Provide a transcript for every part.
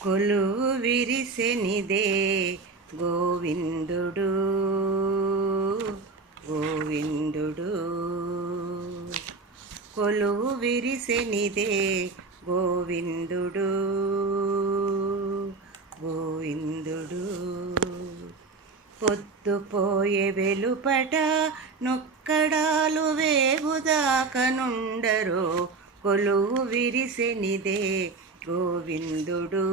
కొలువు విరిసెనిదే గోవిందుడు గోవిందుడు కొలువు విరిసెనిదే గోవిందుడు గోవిందుడు పొద్దుపోయే వెలుపట నొక్కడాలు వేగుదాకనుండరో కొలువు విరిసెనిదే గోవిందుడు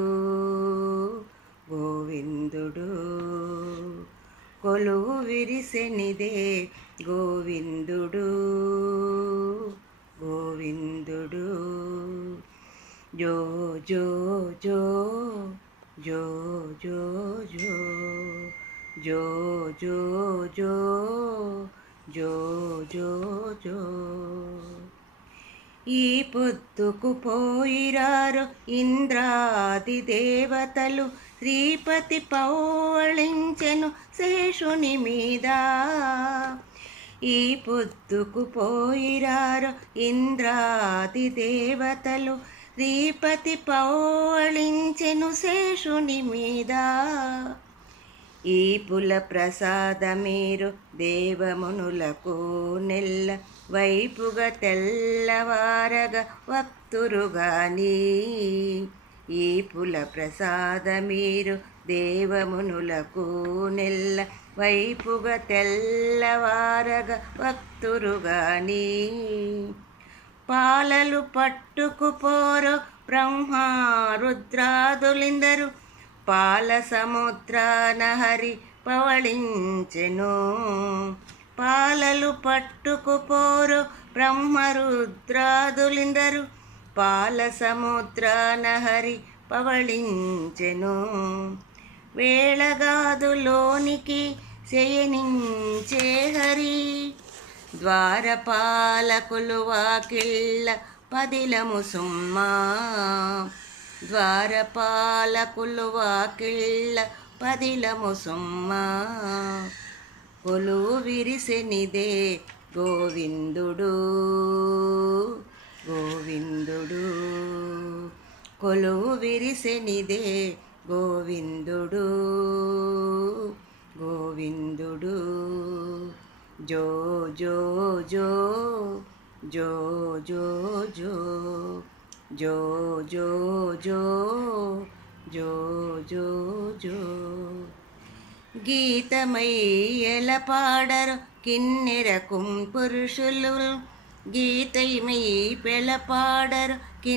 గోవిందుడు కొలువు విరిసెనిదే గోవిందుడు గోవిందుడు జో జో జో జో జో జో జో జో జో జో జో జో ఈ పొద్దుకు పోయిరారు ఇంద్రాది దేవతలు శ్రీపతి పౌళించెను శేషుని మీద ఈ పొద్దుకు పోయిరారు ఇంద్రాది దేవతలు శ్రీపతి పౌళించెను శేషుని మీద ఈ పుల ప్రసాదమీరు దేవమునులకు నెల్ల వైపుగా తెల్లవారగా వక్తురుగాని ఈ పుల ప్రసాదమీరు దేవమునులకు నెల్ల వైపుగా తెల్లవారగా వక్తురుగాని పాలలు పట్టుకుపోరు బ్రహ్మ రుద్రాదులిందరు పాల సముద్రాన హరి పవళించెను పాలలు పట్టుకుపోరు బ్రహ్మరుద్రాదులిందరు పాల సముద్రాన హరి పవళించెను వేళగాదులోనికి శయనించే హరి ద్వారపాలకులు వాకిళ్ళ పదిలము సుమ్మా ద్వారపాలకులు వాకిళ్ళ పదిలము సుమ్మా కొలువు విరిసెనిదే గోవిందుడు గోవిందుడు కొలువు విరిసెనిదే గోవిందుడు గోవిందుడు జో జో జో జో జో జో జో జో జో జో జో జో గీతమయ్యల పాడరు కిన్నెర పురుషులు గీతమై పెళ పాడరు